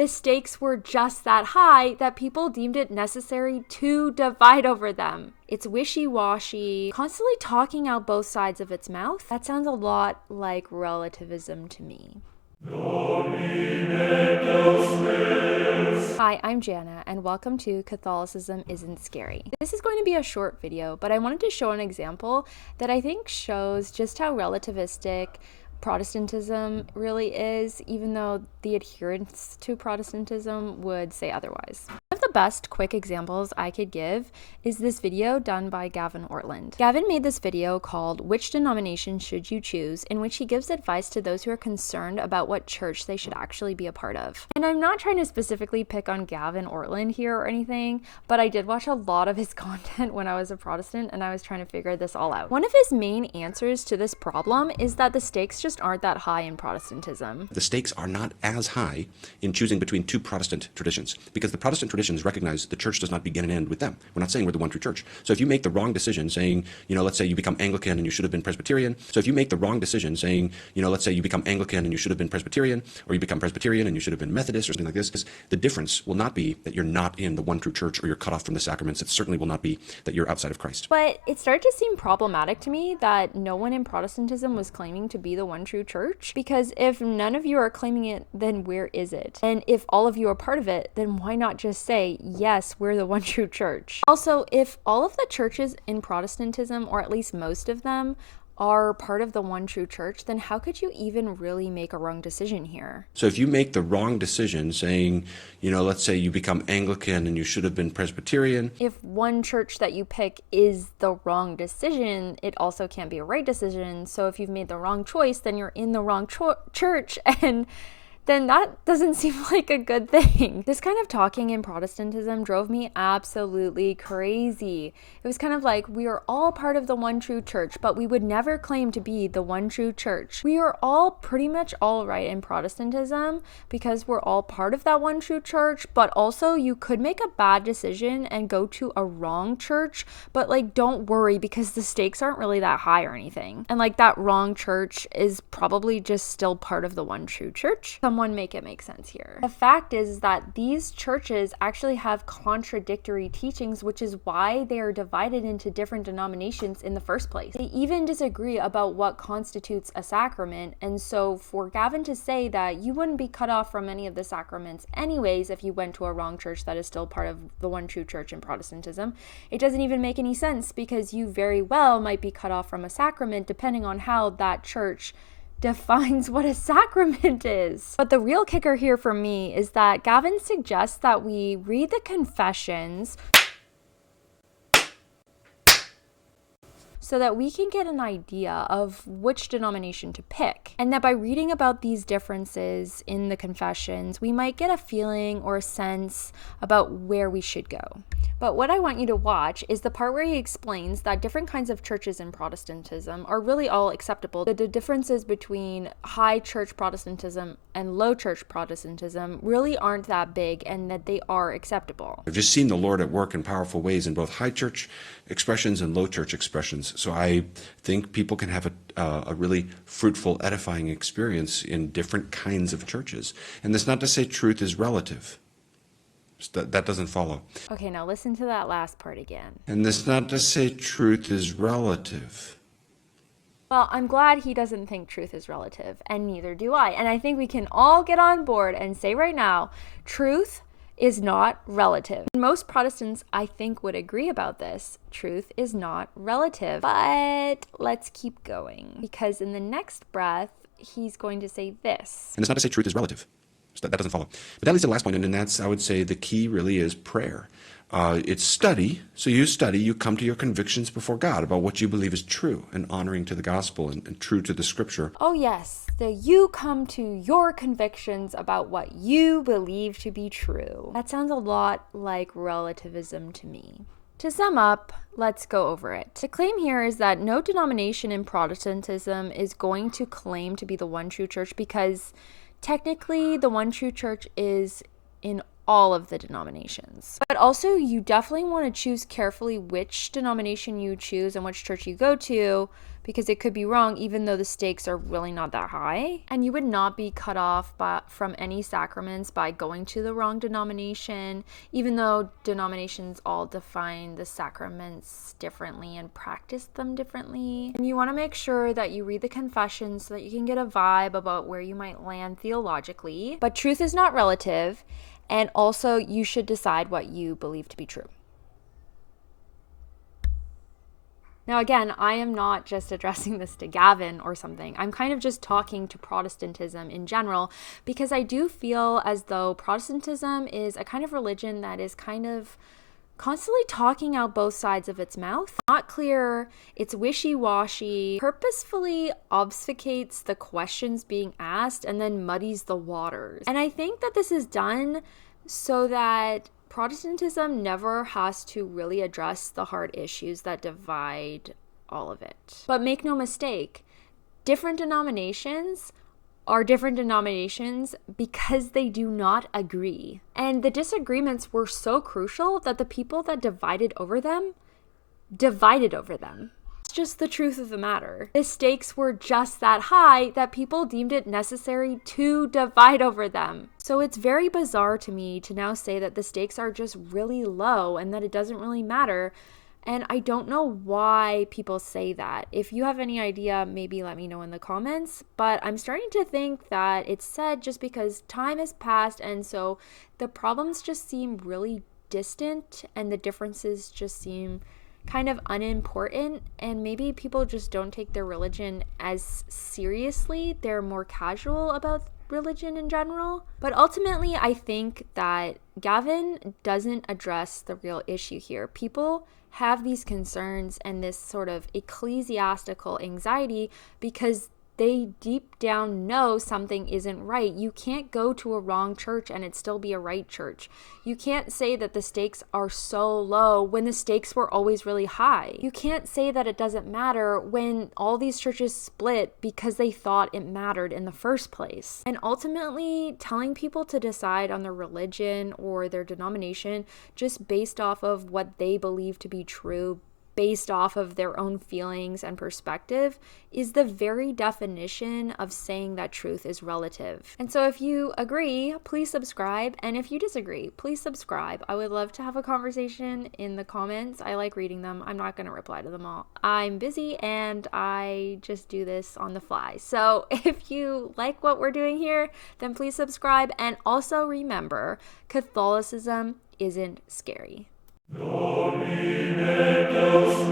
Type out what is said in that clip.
The stakes were just that high that people deemed it necessary to divide over them. It's wishy-washy, constantly talking out both sides of its mouth. That sounds a lot like relativism to me. Hi, I'm Jana, and welcome to Catholicism Isn't Scary. This is going to be a short video, but I wanted to show an example that I think shows just how relativistic Protestantism really is, even though the adherents to Protestantism would say otherwise. One of the best quick examples I could give is this video done by Gavin Ortland. Gavin made this video called "Which Denomination Should You Choose?" in which he gives advice to those who are concerned about what church they should actually be a part of. And I'm not trying to specifically pick on Gavin Ortland here or anything, but I did watch a lot of his content when I was a Protestant and I was trying to figure this all out. One of his main answers to this problem is that the stakes just aren't that high in Protestantism. The stakes are not as high in choosing between two Protestant traditions, because the Protestant traditions recognize the church does not begin and end with them. We're not saying we're the one true church. So if you make the wrong decision saying, let's say you become Anglican and you should have been Presbyterian. So if you make the wrong decision saying, let's say you become Anglican and you should have been Presbyterian, or you become Presbyterian and you should have been Methodist or something like this, the difference will not be that you're not in the one true church or you're cut off from the sacraments. It certainly will not be that you're outside of Christ. But it started to seem problematic to me that no one in Protestantism was claiming to be the one true church, because if none of you are claiming it, then where is it? And if all of you are part of it, then why not just say, yes, we're the one true church? Also, if all of the churches in Protestantism, or at least most of them, are part of the one true church, then how could you even really make a wrong decision here? So if you make the wrong decision saying, let's say you become Anglican and you should have been Presbyterian. If one church that you pick is the wrong decision, it also can't be a right decision. So if you've made the wrong choice, then you're in the wrong church, and then that doesn't seem like a good thing. This kind of talking in Protestantism drove me absolutely crazy. It was kind of like, we are all part of the one true church, but we would never claim to be the one true church. We are all pretty much all right in Protestantism because we're all part of that one true church, but also you could make a bad decision and go to a wrong church, but don't worry because the stakes aren't really that high or anything. And that wrong church is probably just still part of the one true church. Someone make it make sense here. The fact is that these churches actually have contradictory teachings, which is why they are divided into different denominations in the first place. They even disagree about what constitutes a sacrament, and so for Gavin to say that you wouldn't be cut off from any of the sacraments anyways if you went to a wrong church that is still part of the one true church in Protestantism, it doesn't even make any sense, because you very well might be cut off from a sacrament depending on how that church defines what a sacrament is. But the real kicker here for me is that Gavin suggests that we read the confessions so that we can get an idea of which denomination to pick. And that by reading about these differences in the confessions, we might get a feeling or a sense about where we should go. But what I want you to watch is the part where he explains that different kinds of churches in Protestantism are really all acceptable. The differences between high church Protestantism and low church Protestantism really aren't that big, and that they are acceptable. I've just seen the Lord at work in powerful ways in both high church expressions and low church expressions. So I think people can have a really fruitful, edifying experience in different kinds of churches. And that's not to say truth is relative. That doesn't follow. Okay, now listen to that last part again. And that's not to say truth is relative. Well, I'm glad he doesn't think truth is relative, and neither do I. And I think we can all get on board and say right now, truth is not relative. Most Protestants, I think, would agree about this. Truth is not relative. But let's keep going, because in the next breath, he's going to say this. And it's not to say truth is relative. So that doesn't follow. But that leads to the last point, and that's, I would say, the key really is prayer. It's study. So you study, you come to your convictions before God about what you believe is true and honoring to the gospel and true to the scripture. Oh yes, you come to your convictions about what you believe to be true. That sounds a lot like relativism to me. To sum up, let's go over it. The claim here is that no denomination in Protestantism is going to claim to be the one true church, because technically the one true church is in all of the denominations. But also, you definitely want to choose carefully which denomination you choose and which church you go to, because it could be wrong even though the stakes are really not that high. And you would not be cut off from any sacraments by going to the wrong denomination, even though denominations all define the sacraments differently and practice them differently. And you want to make sure that you read the confessions so that you can get a vibe about where you might land theologically. But truth is not relative, and also you should decide what you believe to be true. Now, again, I am not just addressing this to Gavin or something. I'm kind of just talking to Protestantism in general, because I do feel as though Protestantism is a kind of religion that is kind of constantly talking out both sides of its mouth. Not clear, it's wishy-washy, purposefully obfuscates the questions being asked, and then muddies the waters. And I think that this is done so that Protestantism never has to really address the hard issues that divide all of it. But make no mistake, different denominations are different denominations because they do not agree. And the disagreements were so crucial that the people that divided over them. It's just the truth of the matter. The stakes were just that high that people deemed it necessary to divide over them. So it's very bizarre to me to now say that the stakes are just really low and that it doesn't really matter. And I don't know why people say that. If you have any idea, maybe let me know in the comments. But I'm starting to think that it's said just because time has passed, and so the problems just seem really distant and the differences just seem kind of unimportant, and maybe people just don't take their religion as seriously. They're more casual about religion in general. But ultimately, I think that Gavin doesn't address the real issue here. People have these concerns and this sort of ecclesiastical anxiety because they deep down know something isn't right. You can't go to a wrong church and it still be a right church. You can't say that the stakes are so low when the stakes were always really high. You can't say that it doesn't matter when all these churches split because they thought it mattered in the first place. And ultimately, telling people to decide on their religion or their denomination just based off of what they believe to be true, based off of their own feelings and perspective, is the very definition of saying that truth is relative. And so if you agree, please subscribe. And if you disagree, please subscribe. I would love to have a conversation in the comments. I like reading them. I'm not going to reply to them all. I'm busy and I just do this on the fly. So if you like what we're doing here, then please subscribe. And also remember, Catholicism isn't scary. Domine Deus